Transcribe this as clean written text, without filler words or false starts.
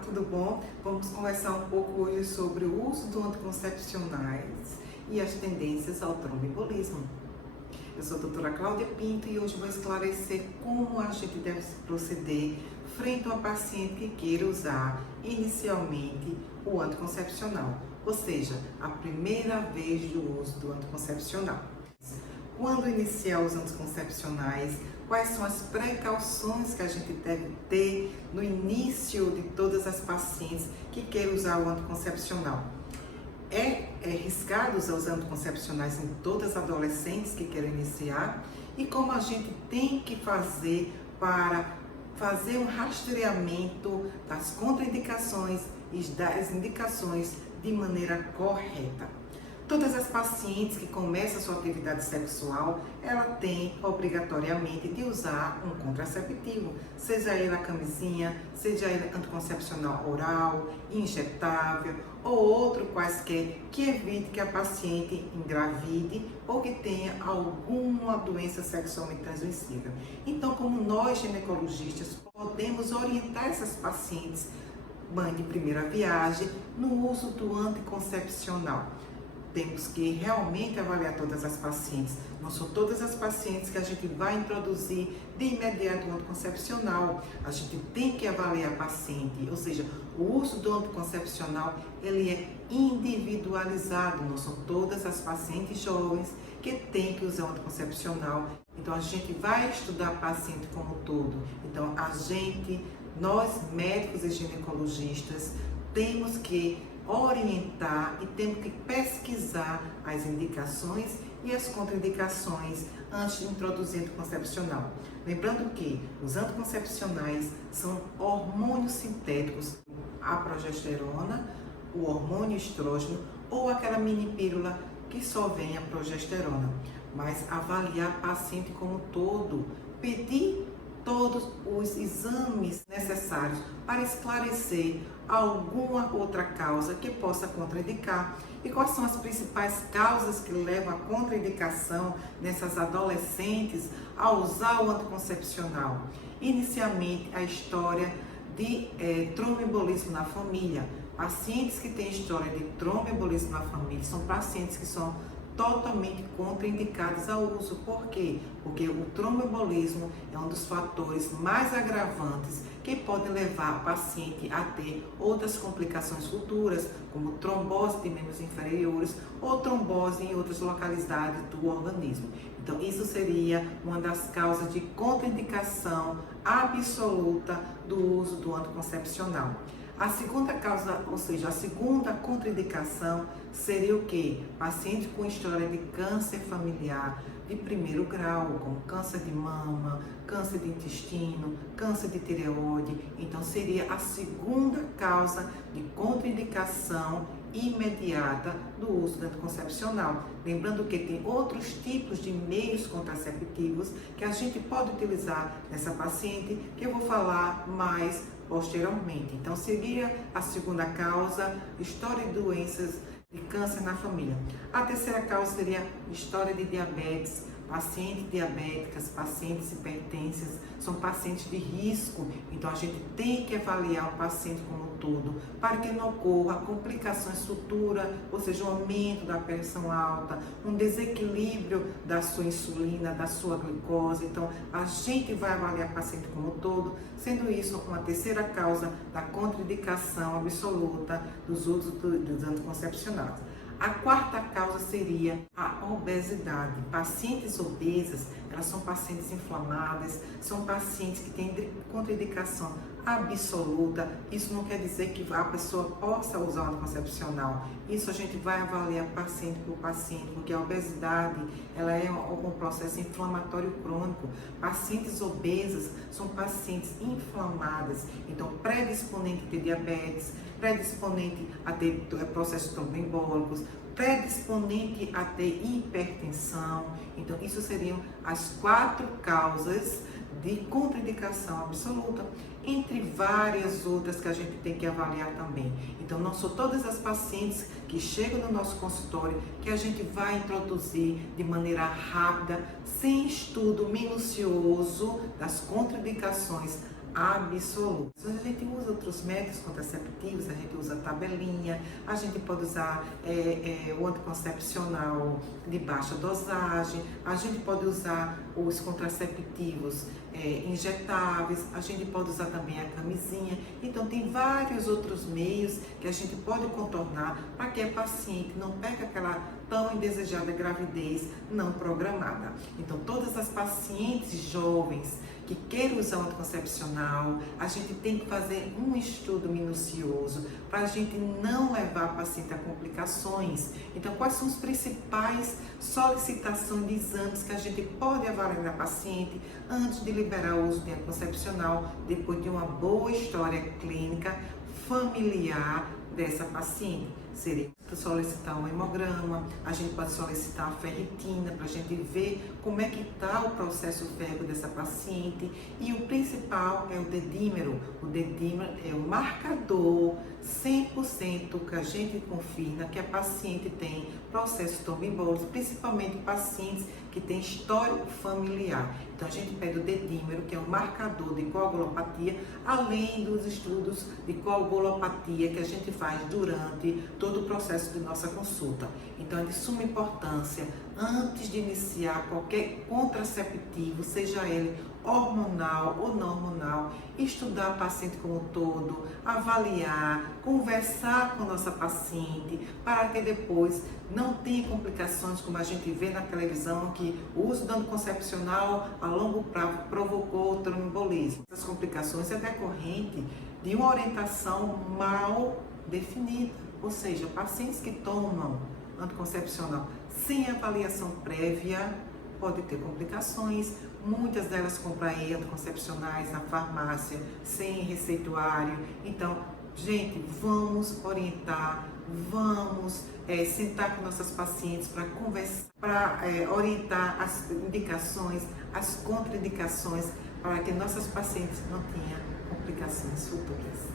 tudo bom? Vamos conversar um pouco hoje sobre o uso do anticoncepcionais e as tendências ao tromboembolismo. Eu sou a doutora Cláudia Pinto e hoje vou esclarecer como a gente deve proceder frente a uma paciente que queira usar inicialmente o anticoncepcional, ou seja, a primeira vez do uso do anticoncepcional. Quando iniciar os anticoncepcionais, quais são as precauções que a gente deve ter no início de todas as pacientes que querem usar o anticoncepcional? É arriscado usar os anticoncepcionais em todas as adolescentes que querem iniciar? E como a gente tem que fazer para fazer um rastreamento das contraindicações e das indicações de maneira correta? Todas as pacientes que começam a sua atividade sexual, ela tem obrigatoriamente de usar um contraceptivo, seja ele a camisinha, seja ele anticoncepcional oral, injetável ou outro quaisquer que evite que a paciente engravide ou que tenha alguma doença sexualmente transmissível. Então, como nós ginecologistas podemos orientar essas pacientes, mãe de primeira viagem, no uso do anticoncepcional. Temos que realmente avaliar todas as pacientes. Não são todas as pacientes que a gente vai introduzir de imediato o anticoncepcional. A gente tem que avaliar a paciente, ou seja, o uso do anticoncepcional ele é individualizado. Não são todas as pacientes jovens que têm que usar o anticoncepcional. Então a gente vai estudar a paciente como um todo. Então nós médicos e ginecologistas, temos que orientar e temos que pesquisar as indicações e as contraindicações antes de introduzir o anticoncepcional. Lembrando que os anticoncepcionais são hormônios sintéticos, a progesterona, o hormônio estrógeno ou aquela mini pílula que só vem a progesterona. Mas avaliar a paciente como um todo, pedir todos os exames necessários para esclarecer alguma outra causa que possa contraindicar. E quais são as principais causas que levam à contraindicação nessas adolescentes a usar o anticoncepcional? Inicialmente, a história de tromboembolismo na família. Pacientes que têm história de tromboembolismo na família são pacientes que são totalmente contraindicados ao uso. Por quê? Porque o tromboembolismo é um dos fatores mais agravantes que podem levar a paciente a ter outras complicações futuras, como trombose de membros inferiores ou trombose em outras localidades do organismo. Então, isso seria uma das causas de contraindicação absoluta do uso do anticoncepcional. A segunda causa, ou seja, a segunda contraindicação seria o quê? Paciente com história de câncer familiar de primeiro grau, como câncer de mama, câncer de intestino, câncer de tireoide. Então, seria a segunda causa de contraindicação imediata do uso do anticoncepcional. Lembrando que tem outros tipos de meios contraceptivos que a gente pode utilizar nessa paciente, que eu vou falar mais posteriormente. Então, seria a segunda causa, história de doenças de câncer na família. A terceira causa seria história de diabetes. Pacientes diabéticas, pacientes hipertensas, são pacientes de risco. Então, a gente tem que avaliar o paciente como um todo, para que não ocorra complicações futuras, ou seja, um aumento da pressão alta, um desequilíbrio da sua insulina, da sua glicose. Então, a gente vai avaliar o paciente como um todo, sendo isso uma terceira causa da contraindicação absoluta dos usos dos anticoncepcionais. A quarta causa seria a obesidade. Pacientes obesas, elas são pacientes inflamadas, são pacientes que têm contraindicação absoluta. Isso não quer dizer que a pessoa possa usar o anticoncepcional. Isso a gente vai avaliar paciente por paciente, porque a obesidade ela é um processo inflamatório crônico. Pacientes obesas são pacientes inflamadas, então predisponente a ter diabetes, predisponente a ter processos tromboembólicos, predisponente a ter hipertensão. Então, isso seriam as 4 causas de contraindicação absoluta, entre várias outras que a gente tem que avaliar também. Então, não são todas as pacientes que chegam no nosso consultório que a gente vai introduzir de maneira rápida, sem estudo minucioso das contraindicações absoluta. A gente usa outros métodos contraceptivos, a gente usa tabelinha, a gente pode usar o anticoncepcional de baixa dosagem, a gente pode usar os contraceptivos injetáveis, a gente pode usar também a camisinha. Então tem vários outros meios que a gente pode contornar para que a paciente não perca aquela tão indesejada gravidez não programada. Então todas as pacientes jovens que queiram usar o anticoncepcional, a gente tem que fazer um estudo minucioso para a gente não levar a paciente a complicações. Então, quais são as principais solicitações de exames que a gente pode avaliar na paciente antes de liberar o uso de anticoncepcional, depois de uma boa história clínica familiar dessa paciente? Seria solicitar um hemograma, a gente pode solicitar a ferritina para a gente ver como é que está o processo férreo dessa paciente, e o principal é o dedímero. O dedímero é o marcador 100% que a gente confirma que a paciente tem processo trombembólico, principalmente pacientes que têm histórico familiar. Então a gente pede o dedímero, que é um marcador de coagulopatia, além dos estudos de coagulopatia que a gente faz durante todo o processo de nossa consulta. Então é de suma importância, antes de iniciar qualquer contraceptivo, seja ele hormonal ou não hormonal, estudar a paciente como um todo, avaliar, conversar com a nossa paciente, para que depois não tenha complicações como a gente vê na televisão, que o uso do anticoncepcional a longo prazo provocou tromboembolismo. Essas complicações é decorrente de uma orientação mal definida, ou seja, pacientes que tomam anticoncepcional sem avaliação prévia podem ter complicações. Muitas delas compram anticoncepcionais na farmácia sem receituário. Então, gente, vamos orientar, vamos sentar com nossas pacientes para conversar, para orientar as indicações, as contraindicações, para que nossas pacientes não tenham complicações futuras.